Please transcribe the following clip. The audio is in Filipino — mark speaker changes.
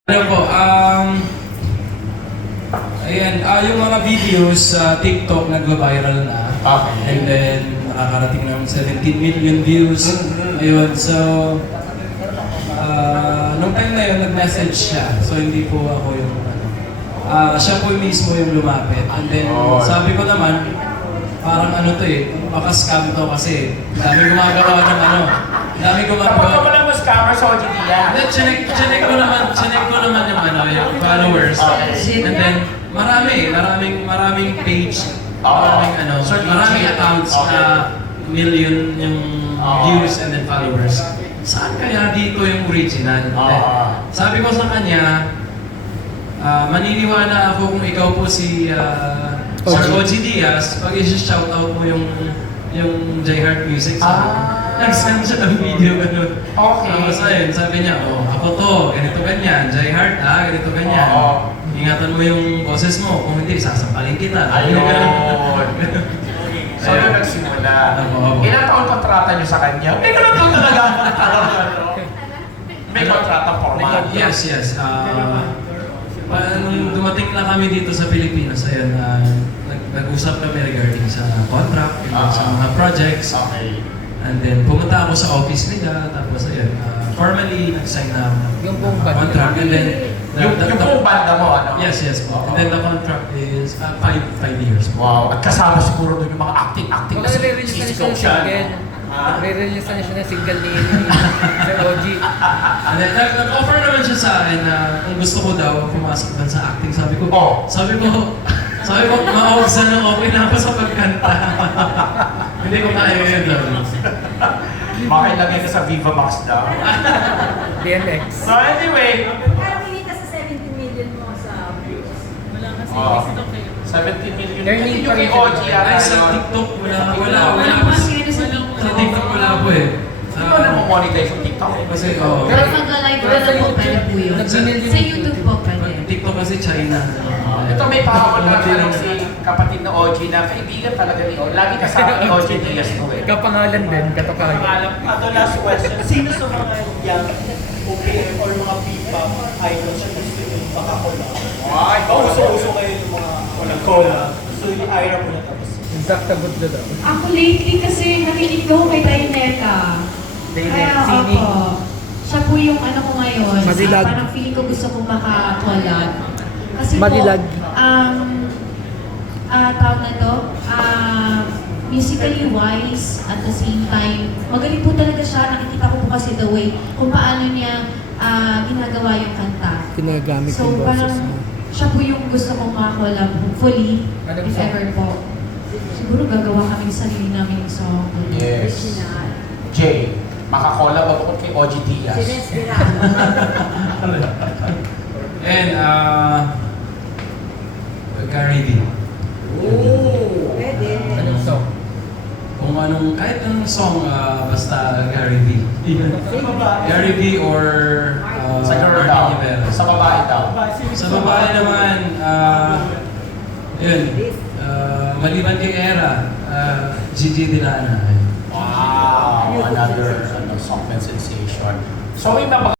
Speaker 1: Ano po, ayan, yung mga videos sa TikTok nagva-viral na.
Speaker 2: Okay.
Speaker 1: And then, nakakarating naman 17 million views. Ayun, so, nung time na yun, nag-message siya. So, hindi po ako yung, siya po mismo yung lumapit. And then, sabi ko naman, parang ano to baka scam to kasi dami gumagawa ng dami
Speaker 2: Kapag ka walang mas scammer sa OGDIA.
Speaker 1: Then, chinek ko naman yung followers.
Speaker 2: Okay.
Speaker 1: And then, maraming page, maraming accounts na million yung views and then followers. Saan kaya dito yung original? Sabi ko sa kanya, maniniwala ako kung ikaw po si Sir OG Diaz, pag i-shoutout mo yung J Heart Music nag-send siya ng video ganun.
Speaker 2: Okay.
Speaker 1: Tapos ayun, sabi niya, ako to, ganito ganyan, J Heart ganito ganyan. Ingatan mo yung boses mo, kung hindi, sasampalin kita.
Speaker 2: Ayun. So yun nagsimula. Ilang taon kontrata niyo sa kanya? May ganun taon talaga. May kontrata formal.
Speaker 1: Yes. Nung dumating na kami dito sa Pilipinas, ayun, nag-usap kami regarding sa contract, sa mga projects.
Speaker 2: Okay.
Speaker 1: And then, pumunta ako sa office nila, tapos ayun, formally nag-sign na
Speaker 3: yung
Speaker 1: contract. And then,
Speaker 2: Yung buong banda mo, ano?
Speaker 1: Yes po. And then the contract is 5 years po.
Speaker 2: Wow. At kasama siguro doon yung mga acting na
Speaker 3: Magre-release na siya ng single. Magre-release na siya ng single ni Sir OG.
Speaker 1: And then, nag-offer naman siya sa akin na kung gusto ko daw pumasok doon sa acting. Sabi ko, maawagsan ng okay na ako sa pagkanta. Hindi ko kaya yun daw.
Speaker 2: Makilagay ka sa Viva Max daw.
Speaker 3: DMX.
Speaker 2: So anyway,
Speaker 4: Pero kinita sa 17 million mo sa views. Wala kasi
Speaker 2: 17 million.
Speaker 3: Earning
Speaker 2: Yung
Speaker 3: pa rin
Speaker 2: kay OG
Speaker 3: siya.
Speaker 1: Ay,
Speaker 2: yata
Speaker 1: sa
Speaker 2: yun.
Speaker 1: TikTok, wala
Speaker 4: pa sino sa TikTok.
Speaker 1: Sa TikTok wala po
Speaker 2: Hindi mo na mo-monetize yung TikTok.
Speaker 1: Kasi,
Speaker 4: Pero mag-live ka na po, pwede po yun. Sa YouTube po pwede.
Speaker 1: TikTok kasi China.
Speaker 2: Ito may pahabol na tanong si kapatid na OG na kaibigan talaga ni OG. Lagi kasama ni OG Diaz to eh.
Speaker 3: Kapangalan din, katokayo.
Speaker 5: Ato last question, sino sa mga young OPM or mga P-pop idols ang gusto nyo makakolab?
Speaker 2: Ay,
Speaker 5: Uso-uso kayo yung mga collab. So yung Ira mo na tapos.
Speaker 3: Exact tabot na daw.
Speaker 4: Ako lately kasi nakinig ko kay Daineta. Kaya
Speaker 3: Singing.
Speaker 4: ako, siya po yung ano ko ngayon.
Speaker 3: Madilag.
Speaker 4: Parang feeling ko gusto kong makakolab. Kasi
Speaker 3: Madilag.
Speaker 4: tawag na to, musically wise at the same time, magaling po talaga siya. Nakikita ko po kasi the way kung paano niya ginagawa yung kanta.
Speaker 3: Ginagamit
Speaker 4: So
Speaker 3: yung boses
Speaker 4: parang
Speaker 3: mo.
Speaker 4: siya po yung gusto kong makakolab, hopefully,
Speaker 3: Anong
Speaker 4: if
Speaker 3: song?
Speaker 4: ever po. Siguro gagawa kami ng sarili namin song.
Speaker 2: Yes.
Speaker 4: Original.
Speaker 2: Jay, makakolab ako kay OG Diaz.
Speaker 1: And, Gary V.
Speaker 3: Anong song?
Speaker 1: Kung kahit anong song, basta Gary V. Gary V or
Speaker 2: Sa girl daw.
Speaker 1: Martin Rivera.
Speaker 2: Sa babae daw.
Speaker 1: Sa babae naman, yun, maliban kay Era, Gigi Dilana.
Speaker 2: Wow, another song sensation. So, yung